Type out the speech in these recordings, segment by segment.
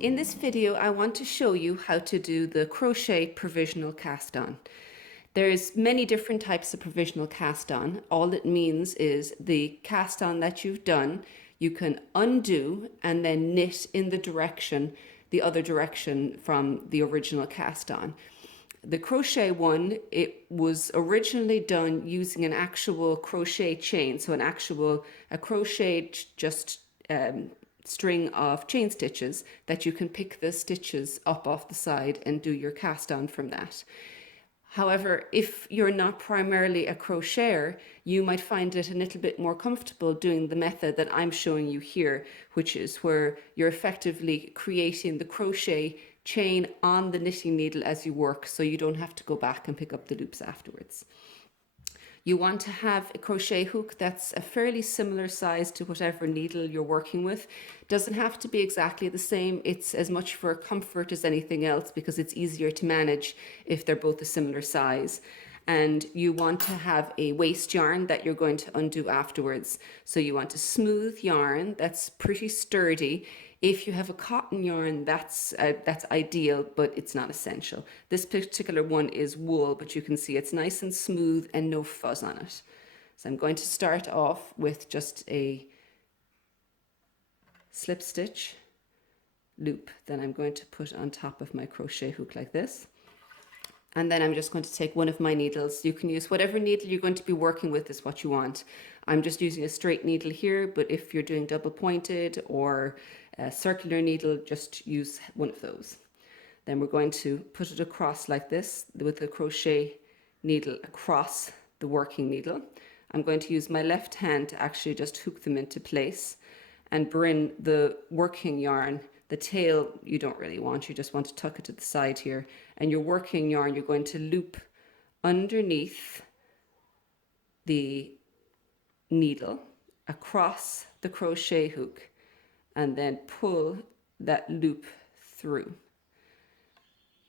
In this video, I want to show you how to do the crochet provisional cast on. There's many different types of provisional cast on. All it means is the cast on that you've done, you can undo and then knit in the other direction from the original cast on. The crochet one, it was originally done using an actual crochet chain, so a crocheted string of chain stitches that you can pick the stitches up off the side and do your cast on from that. However, if you're not primarily a crocheter, you might find it a little bit more comfortable doing the method that I'm showing you here, which is where you're effectively creating the crochet chain on the knitting needle as you work, so you don't have to go back and pick up the loops afterwards. You want to have a crochet hook that's a fairly similar size to whatever needle you're working with. Doesn't have to be exactly the same. It's as much for comfort as anything else because it's easier to manage if they're both a similar size. And you want to have a waste yarn that you're going to undo afterwards. So you want a smooth yarn that's pretty sturdy. If you have a cotton yarn, that's ideal, but it's not essential. This particular one is wool, but you can see it's nice and smooth and no fuzz on it. So I'm going to start off with just a slip stitch loop. Then I'm going to put on top of my crochet hook like this. And then I'm just going to take one of my needles. You can use whatever needle you're going to be working with is what you want. I'm just using a straight needle here, but if you're doing double pointed or a circular needle, just use one of those. Then we're going to put it across like this with the crochet needle across the working needle. I'm going to use my left hand to actually just hook them into place and bring the working yarn. The tail you don't really want, you just want to tuck it to the side here. And your working yarn, you're going to loop underneath the needle across the crochet hook and then pull that loop through.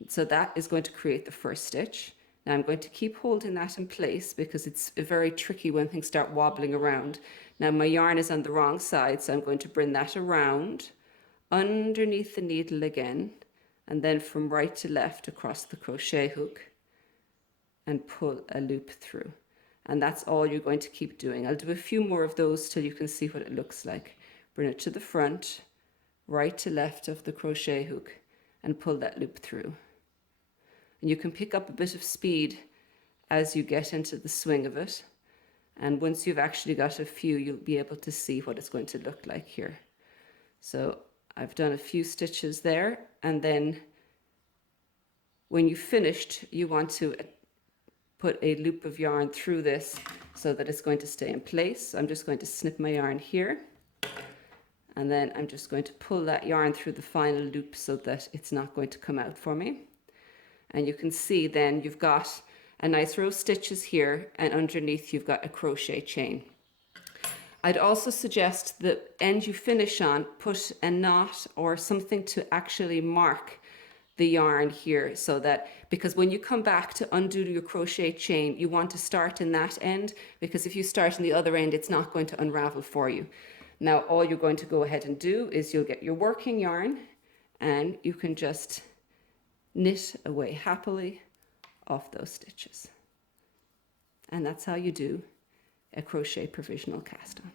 So that is going to create the first stitch. Now I'm going to keep holding that in place because it's very tricky when things start wobbling around. Now my yarn is on the wrong side, so I'm going to bring that around underneath the needle again, and then from right to left across the crochet hook and pull a loop through. And that's all you're going to keep doing. I'll do a few more of those till you can see what it looks like. Bring it to the front, right to left of the crochet hook, and pull that loop through. And you can pick up a bit of speed as you get into the swing of it. And once you've actually got a few, you'll be able to see what it's going to look like here. So I've done a few stitches there, and then when you've finished, you want to put a loop of yarn through this so that it's going to stay in place. So I'm just going to snip my yarn here, and then I'm just going to pull that yarn through the final loop so that it's not going to come out for me. And you can see then you've got a nice row of stitches here, and underneath you've got a crochet chain. I'd also suggest the end you finish on, put a knot or something to actually mark the yarn here, so that, because when you come back to undo your crochet chain, you want to start in that end, because if you start in the other end, it's not going to unravel for you. Now, all you're going to go ahead and do is you'll get your working yarn and you can just knit away happily off those stitches. And that's how you do a crochet provisional cast on.